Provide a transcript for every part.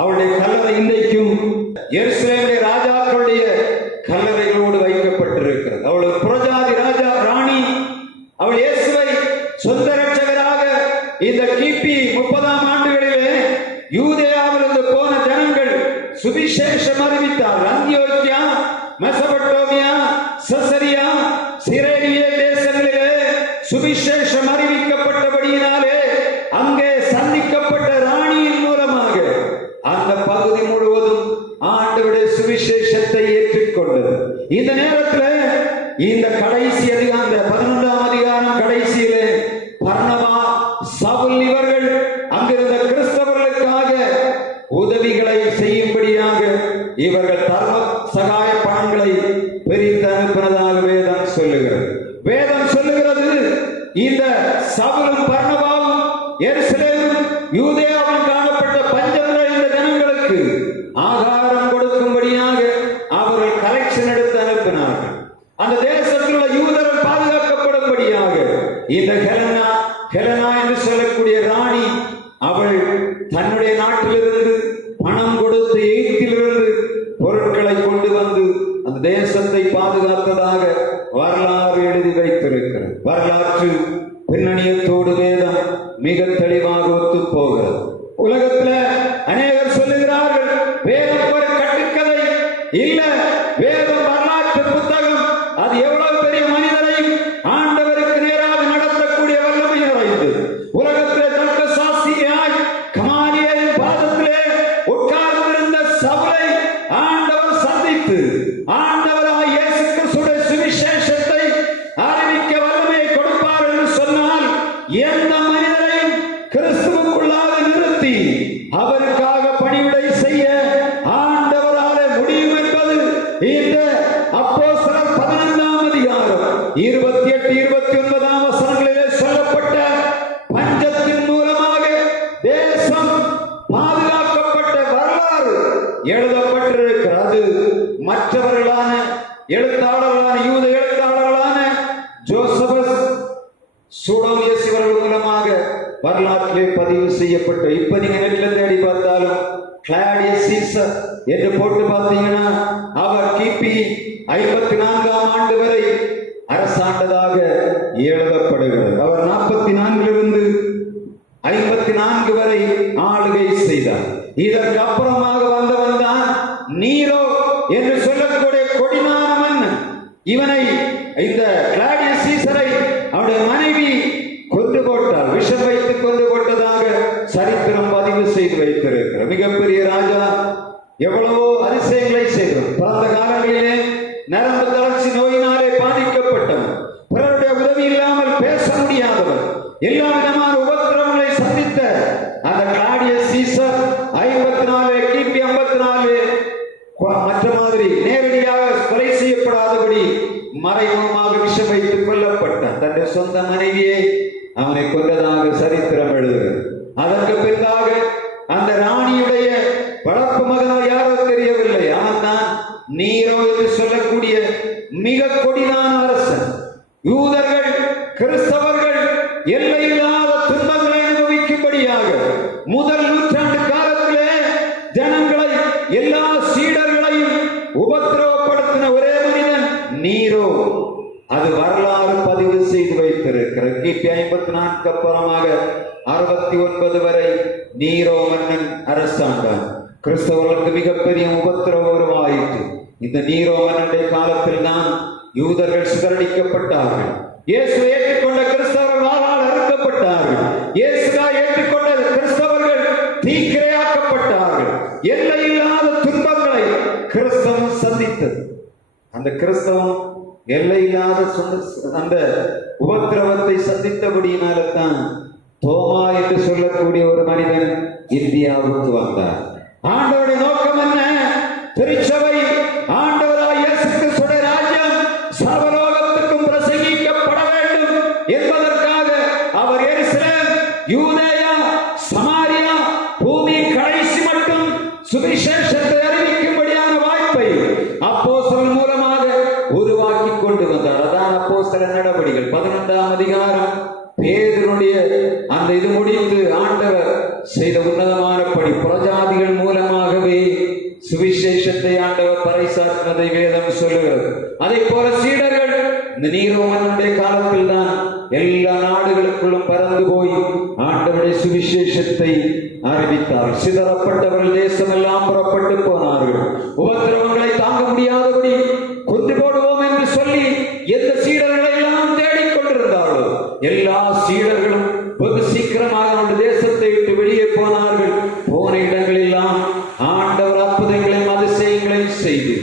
அவளுடைய கல்லறை இன்றைக்கும் எருசலேமிலே ராஜாக்களுடைய கல்லறைகளோடு வைக்கப்பட்டிருக்கிறது. அவள் புறஜாதி ராஜா ராணி. அவள் இயேசுவை சொந்த ரட்சகராக இந்த கிபி 30ஆம் ஆண்டுகளிலே யூதேயாவிலிருந்து போன ஜனங்கள் சுவிசேஷம் அறிவித்தார். அந்தியோக்கியா, மெசபடோமியா, செசரியா, சிரேனிய தேசங்களிலே சுவிசேஷம் அறிவிக்கப்பட்டபடியினாலே அங்கே சந்திக்கப்பட்ட ராணியின் மூலமாக அந்த பகுதி முழுவதும் ஆண்டவருடைய சுவிசேஷத்தை ஏற்றுக்கொண்டது. இந்த நேரத்தில் இந்த கடைசி அதிகாரம் 11ஆம் அதிகாரம் கடைசியிலே பர்னபா, சவுல் இவர்கள் அங்கிருந்த கிறிஸ்தவர்களுக்காக உதவிகளை செய்யும்படியாக இவர்கள் தர்ம சகாய பணங்களை பிரித்து அனுப்பினதாக வேதம் சொல்லுகிறது. வேதம் சொல்லுகிறது இந்த சவுலும் பர்னபாவும் எருசலேமும் யூதேயாவில் காணப்பட்ட பஞ்சம் நிறைந்த ஜனங்களுக்கு ஆகாரம் கொடுக்கும்படியாக அவர்கள் கலெக்ஷன் எடுத்து அனுப்பினார்கள். அந்த தேசத்தில் உள்ள யூதர்கள் பாதுகாக்கப்படும்படியாக இந்த ஹெலனா என்று சொல்லக்கூடிய ராணி அவள் தன்னுடைய நாட்டிலிருந்து பணம் கொடுத்து எகிப்திலிருந்து பொருட்களை கொண்டு வந்து அந்த தேசத்தை பாதுகாத்ததாக வரலாறு எழுதி வைத்திருக்கிறது. வரலாற்று பின்னணியத்தோடு வேதம் மிக தெளிவாக ஒத்து போகிறது. உலகத்தில் அநேகர் சொல்லுகிறார்கள் வேதம் ஒரு கட்டுக்கதை இல்ல, வேதம் வரலாற்று புத்தகம். அது எவ்வளவு பெரிய மனிதரையும் ஆண்டவருக்கு நேராக நடத்தக்கூடிய வல்லமை நிறைந்தது. உலகத்திலே தர்க்க சாஸ்திரியாய் கமாலியலின் பாதத்திலே உட்கார்ந்திருந்த சவுலை ஆண்டவர் சந்தித்து ஆண்டவராய் இயேசு கிறிஸ்துவின் சுவிசேஷத்தை அறிவிக்க வல்லமையை கொடுப்பார் என்று சொன்னால் எந்த மனிதரையும் கிறிஸ்துவுக்குள்ளாக நிறுத்தி அவருக்காக பணிவிடை செய்ய ஆண்டவராலே முடியும் என்பது இந்த அப்போஸ்தலர் 15ஆம் அதிகாரம் 28, 29ஆம் வசனங்களிலே சொல்லப்பட்ட பஞ்சத்தின் மூலமாக தேசம் பாதுகாக்கப்பட்ட வரலாறு எழுதப்பட்டிருக்கிறது. மற்றவர்களான எழுத்தாளர்களான யூத எழுத்தாளர்களான ஜோசபஸ் சூடோனியஸ் இவர்கள் மூலமாக வரலாற்றிலே பதிவு செய்யப்பட்ட, இப்ப நீங்க நெட்ல தேடி பார்த்தாலும் கிளாடியஸ் சீசர் என்று போட்டு பார்த்தீங்கன்னா அவர் கிபி 54ஆம் ஆண்டு வரை அரசாண்டதாக எழுதப்படுகிறது. அவர் 44 54 வரை ஆளுகை செய்தார். இதற்கு அப்புறமாக வந்தவன் தான் நீரோ என்று சொல்லக்கூடிய கொடினான மன்னன். இவனை இந்த கிளாடியஸ் சீசரை அவருடைய மனைவி கொண்டு போட்டார், விஷம் வைத்து கொண்டு போட்டதாக சரித்திரம் பதிவு செய்து வைத்திருக்கிறார். மிகப்பெரிய ராஜா, எவ்வளவோ அதிசயங்களை செய்தார். பிறந்த காலங்களிலே நரம்பு தளர்ச்சி நோயினாலே பாதிக்கப்பட்டவர், பிறருடைய உதவி இல்லாமல் பேச முடியாதவர், எல்லா விதமான உபத்திரவங்களை சந்தித்த அந்த கிளாடியஸ் சீசர் 54 கிபி 54 மற்ற மாதிரி நேரடியாக கொலை செய்யப்படாதபடி மறைமுகமாக விஷம் வைத்துக் கொல்லப்பட்டார். தன்னுடைய சொந்த மனைவியை அவனை கொண்டதாக சரித்திரம் எழுதுகிறது. அதற்கு பிறகாக அந்த ராணியுடைய வளர்ப்பு மகனோ யாரோ தெரியவில்லை, ஆனால் நீரோ என்று சொல்லக்கூடிய மிக கொடிதான அரசன். யூதர்கள் கிறிஸ்தவர்கள் எல்லையில்லாத துன்பங்களை அனுபவிக்கும்படியாக முதல் நூற்றாண்டு காலத்திலே ஜனங்களை, எல்லா சீடர்களையும் உபத்திரவப்படுத்தின ஒரே மனிதன் நீரோ. அது வரலாறு பதிவு செய்து வைத்திருக்கிறது. கிபி 54 அப்புறமாக 69 வரை நீரோ மன்னன் அரசாண்டான். கிறிஸ்தவர்களுக்கு மிகப்பெரிய உபத்திரவம் உருவாயிற்று. இந்த நீரோ மன்னனுடைய காலத்தில் தான் யூதர்கள் சிதறடிக்கப்பட்டார்கள். இயேசு ஏற்றுக்கொண்ட கிறிஸ்தவர்கள் வாளால் அறுக்கப்பட்டார்கள். இயேசுவை ஏற்றுக்கொண்ட கிறிஸ்தவர்கள் தீக்கிரையாக்கப்பட்டார்கள். எல்லையில்லாத துன்பங்களை கிறிஸ்தவம் சந்தித்தது. அந்த கிறிஸ்தவம் எல்லையில்லாத அந்த உபத்திரவத்தை சந்தித்தபடியினால தான் தோமா என்று சொல்லக்கூடிய ஒரு மனிதன் இந்தியாவுக்கு வந்தார். ஆண்டவருடைய நோக்கம் என்ன? திருச்சபை ஆண்டவராய் இயேசு கிறிஸ்துவின் ராஜ்யம் சர்வலோகத்துக்கும் பிரசங்கிக்கப்பட வேண்டும் என்பதற்காக அவர் எருசலேம், யூதேயா, சமாரியா, பூமி கடைசி மட்டும் சுவிசேஷத்தை அறிவிக்கும்படியான வாய்ப்பை அப்போஸ்தலர் மூலமாக உருவாக்கி கொண்டு வந்தார். அதான் அப்போஸ்தலர் நடவடிக்கைகள் 11ஆம் அதிகாரம் பேதுருடைய அந்த இது முடித்து ஆண்டவர் செய்த உன்னதமான பணி. புறஜாதிகள் மூலமாக சுவிசேஷத்தை ஆண்டவர் பறைசாற்றினதை வேதம் சொல்லுகிறது. அதை போல சீடர்கள் இந்த நீரோமனுடைய காலத்தில் தான் எல்லா நாடுகளுக்குள்ளும் பறந்து போய் ஆண்டவருடைய சுவிசேஷத்தை அறிவித்தார்கள். சிதறப்பட்டவர்கள் தேசமெல்லாம் புறப்பட்டு போனார்கள். உபத்திரவங்களை தாங்க முடியாதபடி கொன்று போடுவோம் என்று சொல்லி எந்த சீடர்களை எல்லாம் தேடிக்கொண்டிருந்தார்களோ எல்லா சீடர்களும் வெகு சீக்கிரமாக அந்த தேசத்தை விட்டு வெளியே போனார்கள். போன இடங்களெல்லாம் ஆண்டவர் அற்புதங்களையும் அதிசயங்களையும் செய்து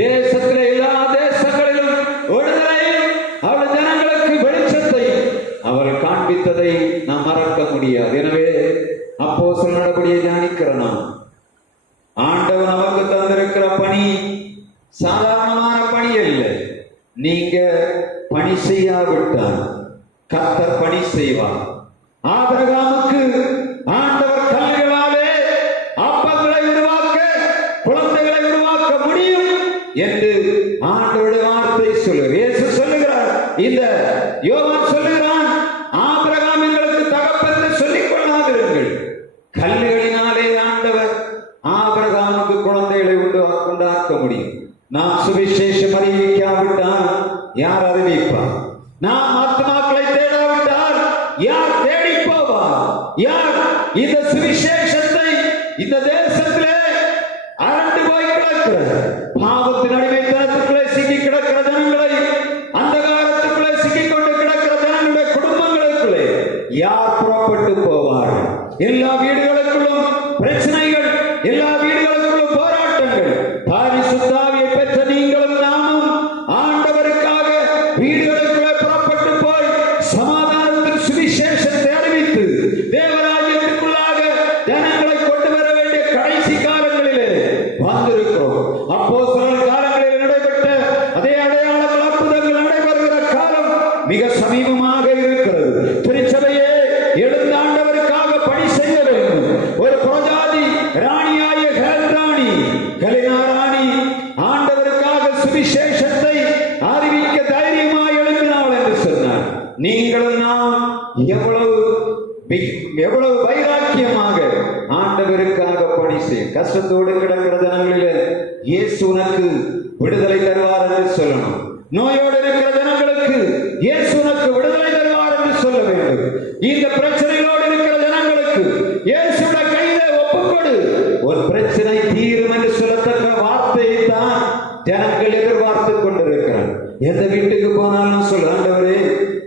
தேசத்திலே எல்லா தேசங்களிலும் விடுதலையும் அவர் ஜனங்களுக்கு வெளிச்சத்தையும் அவர் காண்பித்ததை நாம் மறக்க முடியாது. எனவே அப்போஸ்தலர் நடபடியை தியானிக்கிற நாம் ஆண்டவர் நமக்கு தந்திருக்கிற பணி சாதாரணமான பணி அல்ல. நீங்க பணி செய்யாவிட்டால் கர்த்தர் பணி செய்வார். ஆபிரகாமுக்கு ஆண்டவர் கல்லுகளாலே அப்பங்களை உருவாக்க குழந்தைகளை உருவாக்க முடியும் என்று ஆண்டவருடைய வார்த்தை சொல்லுகிறார். இயேசு சொல்லுகிறார், இந்த யோவான் சொல்லுகிறான், ஆபிரகாம் எங்களுக்கு தகப்பன் என்று சொல்லிக் கொள்ளாதிருங்கள். கல்லுகளினாலே ஆண்டவர் ஆபிரகாமுக்கு குழந்தைகளை உண்டாக்க முடியும். நாம் சுவிசேஷம் அறிவிக்காவிட்டால் யார் அறிவிப்பார்? நாம் ஆத்மாக்களை தேடாவிட்டால் யார் தேடி போவார்? யார் இந்த சுவிசேஷத்தை இந்த தேசத்திலே அரண்டு போய் கிடக்கிற பாவத்தின் அடிமைத்தனத்துக்குள்ளே சிக்கி கிடக்கிற ஜனங்களை, அந்தகாரத்துக்குள்ளே சிக்கிக் கொண்டு கிடக்கிற ஜனங்களுடைய குடும்பங்களுக்குள்ளே யார் புறப்பட்டு போவார்? எல்லா வீடுகளுக்குள்ளும் பிரச்சனைகள், எல்லா வீடுகளுக்குள்ளும் போராட்டங்கள். பரிசுத்தாவியை பெற்ற நீங்களும் நாமும் ஆண்டவருக்காக வீடுகளுக்குள்ளே புறப்பட்டு போய் சமாதானத்தின் சுவிசேஷத்தை அறிவித்து தேவராஜ்யத்திற்குள்ளாக ஜனங்களை கொண்டு வர வேண்டிய கடைசி காலங்களிலே வந்திருக்கிறோம். அப்போஸ்தலர் காலங்களில் நடைபெற்ற அதே அடையாளங்கள் அற்புதங்கள் நடைபெறுகிற காலம் மிக சமீபமாக இருக்கிறது. திருச்சபையே எழுந்த ஆண்டவருக்காக பணி செய்ய வேண்டும். ஒரு புறஜாதி ராணியாய கலினா ராணி ஆண்டவருக்காக சுவிசேஷத்தை அறிவிக்க தைரியமாய் எழுப்பினாள் என்று சொன்னார். நீங்களும் நாம் எவ்வளவு வைராக்கியமாக ஆண்டவருக்காக பணி செய்யும். கஷ்டத்தோடு கிடக்கிற ஜனங்களிலே இயேசு உனக்கு விடுதலை தருவார் என்று சொல்லணும். நோயோடு இருக்கிற ஜனங்களுக்கு இயேசு உனக்கு விடுதலை தருவார் என்று சொல்ல வேண்டும். இந்த பிரச்சனைகளோடு இருக்கிற ஜனங்களுக்கு இயேசுடைய கையிலே ஒப்புக்கொடு, ஒரு பிரச்சனை தீரும் என்று சொல்லத்தக்க வார்த்தையை தான் ஜனங்கள் எதிர்பார்த்து கொண்டிருக்கிறார். எந்த வீட்டுக்கு போனாலும் சொல்ல, ஆண்டவரே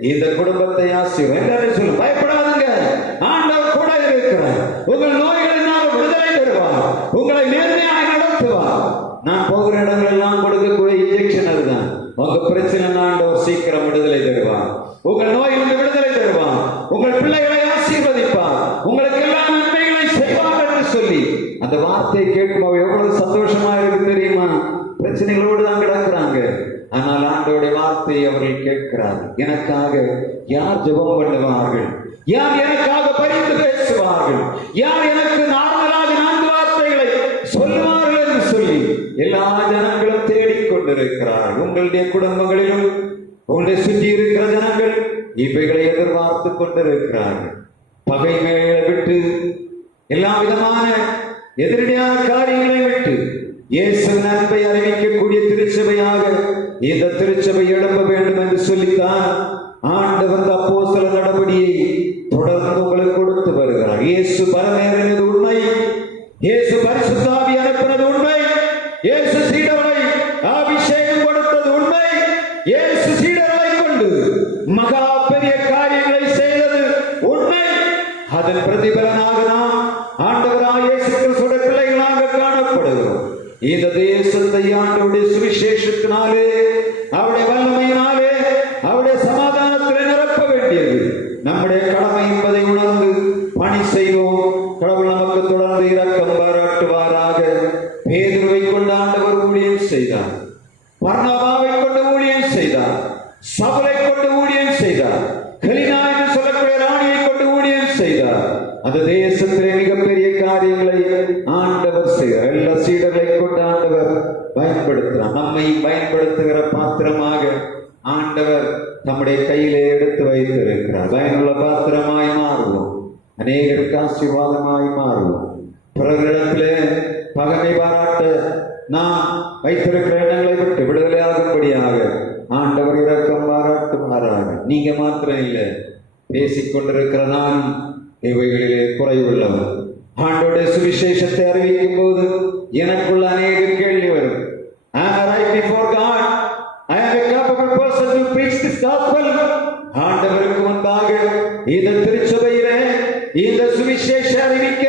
இந்த குடும்பத்தை ஆசீர்வதியும் சொல்ல, பயப்படாதுங்க, ஆண்டவர் கூட இருக்கிறார். உங்கள் நோய்களினால் விடுதலை தருவார், உங்களை நேர்மையாக நடத்துவார். நான் போகிற இடங்கள் எல்லாம் கொடுக்கக்கூடிய இன்ஜெக்ஷன் அதுதான். உங்க பிரச்சனை ஆண்டவர் சீக்கிரம் விடுதலை தருவார். உங்கள் நோயிலிருந்து விடுதலை தருவார். உங்கள் பிள்ளைகளை ஆசீர்வதிப்பார். உங்களுக்கு எல்லா நன்மைகளை செய்வார் என்று சொல்லி அந்த வார்த்தையை கேட்கும்போது எவ்வளவு சந்தோஷமா இருக்கு தெரியுமா? பிரச்சனைகளோடு தான் கிடக்குறாங்க, ஆனால் ஆண்டவருடைய வார்த்தையை அவர்கள் கேட்கிறார்கள். எனக்காக யார் ஜெபம் பண்ணுவார்கள்? யார் எனக்காக பரிந்து பேசுவார்கள்? யார் எனக்கு நார்மலாக 4 வார்த்தைகளை சொல்லுவார்கள் என்று சொல்லி எல்லா ஜனங்களும் தேடிக்கொண்டிருக்கிறார்கள். உங்களுடைய குடும்பங்களிலும் உங்களுடைய சுற்றி இருக்கிற ஜனங்கள் இவைகளை எதிர்பார்த்து கொண்டிருக்கிறார்கள். பகைமைகளை விட்டு, எல்லா விதமான எதிரடியான காரியங்களை விட்டு இயேசுவின் அன்பை அறிவிக்கக்கூடிய திருச்சபையாக இந்த திருச்சபை எழும்ப வேண்டும் என்று சொல்லித்தான் ஆண்டவர் அப்போஸ்தலர் நடபடியை தொடர்ந்து உங்களுக்கு கொடுத்து வருகிறார். இயேசு பரமேறினது உண்மை, இயேசு பரிசுத்த ஆவி அனுப்பினது உண்மை, இயேசு சீடர்களை அபிஷேகம் கொடுத்தது உண்மை, இயேசு சீடர்களை கொண்டு மகா பெரிய காரியங்களை செய்தது உண்மை. அதன் பிரதிபலனாக நாம் ஆண்டவராகிய இயேசு கிறிஸ்துவின் பிள்ளைகளாக காணப்படுகிறோம். இந்த தேசத்தை ஆண்டவருடைய சுவிசேஷத்தினாலே, அவருடைய வல்லமையினாலே, அவருடைய சமாதானத்திலே நிரப்ப வேண்டியது நம்முடைய கடமை என்பதை உணர்ந்து பணி செய்வோம். கடவுள் நமக்கு தொடர்ந்து இரக்கம் பாராட்டுவாராக. பேதுருவை கொண்டு ஆண்டவர் ஊழியம் செய்தார், பர்னபாவை கொண்டு ஊழியம் செய்தார், சவுலை கொண்டு ஊழியம் செய்தார், கலினா என்று சொல்லக்கூடிய ராணியை கொண்டு ஊழியம் செய்தார். அந்த தேசத்திலே மிகப்பெரிய காரியங்களை ஆண்டவர் செய்தார். எல்லா சீடர்களை கொண்டு ஆண்டவர் பயன்படுத்தினார். நம்மை பயன்படுத்துகிற பாத்திரமாக ஆண்டவர் நம்முடைய கையிலே எடுத்து வைத்திருக்கிறார். பயனுள்ள பாத்திரமாய் மாறுவோம், அநேகருக்கு ஆசீர்வாதமாய் மாறுவோம். பிறரிடத்திலே பகைமை பாராட்ட நாம் வைத்திருக்கிற எண்ணங்களை விட்டு விடுதலையாகும்படியாக ஆண்டவர் இரக்கம் பாராட்டுமாறாக. நீங்க மாத்திரம் இல்லை, பேசிக்கொண்டிருக்கிற நான் இவைகளிலே குறைவுள்ளவர். ஆண்டோடைய சுவிசேஷத்தை அறிவிக்கும் போது எனக்குள்ள அநேக கேள்வி வரும். I am right before God. I am a capable person to preach this gospel. ஆண்டவருக்கு முன்பாக இந்த திருச்சபையிலே இந்த சுவிசேஷ அறிவிக்க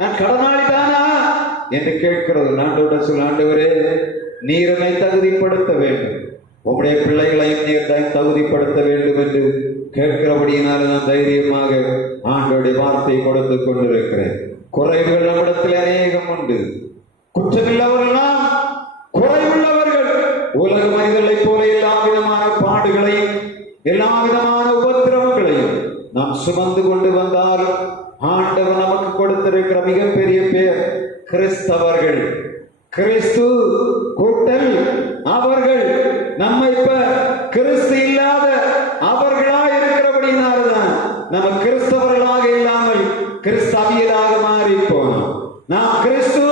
நான் கடனாளிதானா என்று கேட்கிறது. ஆண்டோட சொல், ஆண்டவரே நீர் என்னை தகுதிப்படுத்த வேண்டும், உம்முடைய பிள்ளைகளையும் நீர் தகுதிப்படுத்த வேண்டும் என்று கேட்கிறபடியினால் நான் தைரியமாக ஆண்டோடைய வார்த்தை கொடுத்து கொண்டிருக்கிறேன். குறைவுகள் நம்மிடத்தில் அநேகம் உண்டு. குற்றமில்லவர்களாம் குறைவுள்ளவர்கள். உலக மனிதர்களைப் போல எல்லா விதமான பாடுகளையும் எல்லா விதமான உபத்திரவங்களையும் நாம் சுமந்து கொண்டு வந்தாலும் ஆண்டவர் நமக்கு கொடுத்திருக்கிற மிகப்பெரிய பேர் கிறிஸ்தவர்கள். கிறிஸ்து கூட்டல் அவர்கள். நம்ம இப்ப கிறிஸ்து இல்லாத அவர்களாக இருக்கிறபடினால்தான் நம்ம கிறிஸ்தவர்களாக இல்லாமல் கிறிஸ்தவியலாக மாறி போனோம். நாம் கிறிஸ்து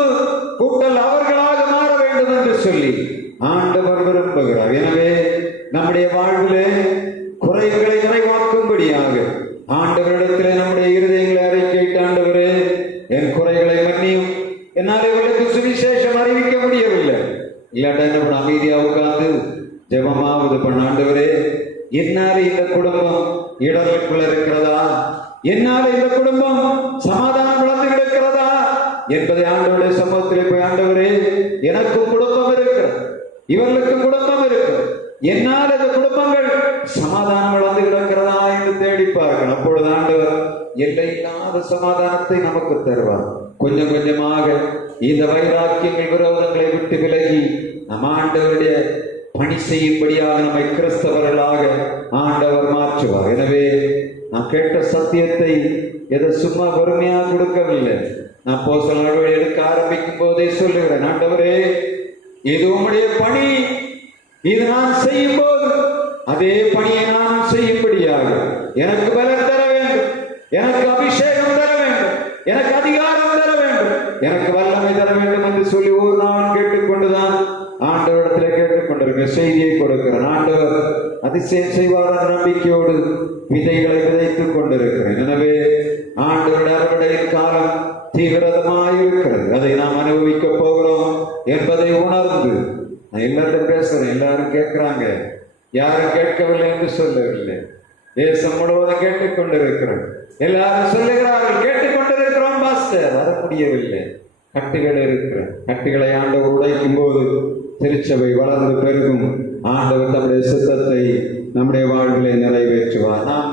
கூட்டல் அவர்களாக மாற வேண்டும் என்று சொல்லி ஆண்டவர் விரும்புகிறார். எனவே நம்முடைய வாழ்விலே குறைகளை நிறைவாக்கும்படியாக ஆண்டவரிடத்திலே நம்முடைய இருதயங்களை அறிக்கையிட்டு, ஆண்டவரே என் குறைகளை மன்னியும், என்னால் இவர்களுக்கு சுவிசேஷம் அறிவிக்க முடியவில்லை, இல்லாட்டா என்ன பண்ண அமைதியா உட்கார்ந்து ஜெபமாவது பண்ண, ஆண்டவரே என்னால இந்த குடும்பம் இடர்களுக்குள்ள இருக்கிறதா, என்னால இந்த குடும்பம் சமாதானம் வளர்ந்து கிடக்கிறதா என்பதை ஆண்டவருடைய சமூகத்தில் போய், ஆண்டவரே எனக்கும் குடும்பம் இருக்கிறது, இவர்களுக்கும் குடும்பம் இருக்கிறது, என்னால் இந்த குடும்பங்கள் சமாதானம் வளர்ந்து கிடக்கிறதா என்று தேடிப்பார்கள். அப்பொழுது ஆண்டவர் எல்லையில்லாத சமாதானத்தை நமக்கு தருவார். கொஞ்சம் கொஞ்சமாக இந்த வைராக்கியங்கள் விரோதங்களை விட்டு விலகி நம் ஆண்டவருடைய பணி செய்யும்படியாக நம்மை கிறிஸ்தவர்களாக ஆண்டவர் மாற்றுவார். எனவே நான் கேட்ட சத்தியத்தை எதை சும்மா வறுமையாக கொடுக்கவில்லை. நான் அப்போஸ்தலர் நடவடிக்கை எடுக்க ஆரம்பிக்கும் போதே சொல்லுகிறேன், ஆண்டவரே இது உம்முடைய பணி, இது நான் செய்யும் போது அதே பணியை நான் செய்யும்படியாக எனக்கு பலம் தர வேண்டும், எனக்கு அபிஷேகம் தர வேண்டும், எனக்கு அதிகாரம் தர வேண்டும், எனக்கு வல்லமை தர வேண்டும் என்று சொல்லி ஒரு நாள் கேட்டுக்கொண்டுதான் ஆண்டவரிடத்தில் கேட்டுக்கொண்டிருக்கிற செய்தியை கொடுக்கிறேன். ஆண்டவர் அதிசயம் செய்வார் என்ற நம்பிக்கையோடு விதைகளை விதைத்துக் கொண்டிருக்கிறேன். எனவே ஆண்டவருடைய அறுவடையின் காலம் தீவிரமாயிருக்கிறது. அதை நாம் அனுபவிக்க போகிறோம் என்பதை உணர்ந்து நான் எல்லாத்தையும் பேசுறேன். எல்லாரும் கேட்கிறாங்க, யாரும் கேட்கவில்லை என்று சொல்லவில்லை. தேசம் முழுவதும் கேட்டுக்கொண்டிருக்கிறோம். எல்லாரும் சொல்லுகிறார்கள், கேட்டுக்கொண்டிருக்கிறோம் பாஸ்டர், வர முடியவில்லை. கட்டுகள் இருக்கிற கட்டுகளை ஆண்டவர் உடைக்கும் போது திருச்சபை வளர்ந்து பெருகும். ஆண்டவர் தம்முடைய சித்தத்தை நம்முடைய வாழ்விலே நிறைவேற்றுவார். நாம்